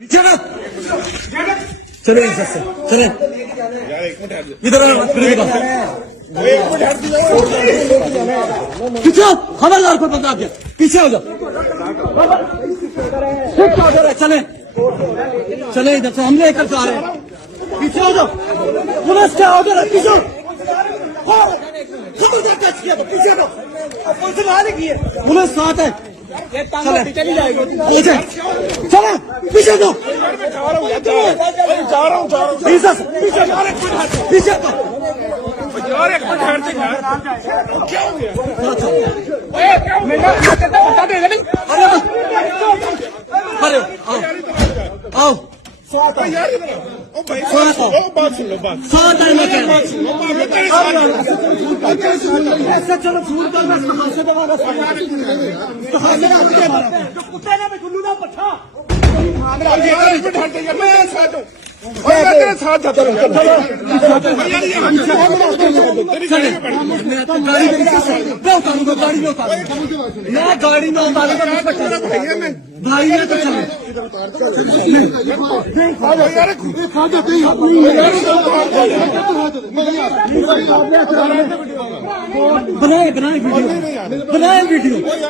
चलो चलो इधर से चले इधर पीछे खबरदार कोई बंदा आगे पीछे हो जाओ चले चले इधर से हम लेकर जा रहे हैं पीछे हो जाओ पुलिस क्या हो गया पीछे खबरदार टच किया पीछे हो पुलिस आने की है पुलिस साथ है चली जाएगी चलो पीछे दो पीछे यार एक मिनट हट जा क्या हो गया अरे आओ यार ओ भाई बात सुन लो बात चलो फूल कर कुत्ते ना गुल्लू ना पट्ठा यार एक मिनट हट जा मैं साथ हूं मैं तेरे साथ जाता हूं यार ये तेरी गाड़ी में बैठ मैं गाड़ी में उतारूंगा भाई है मैं भाई है तो चले यार बनाए वीडियो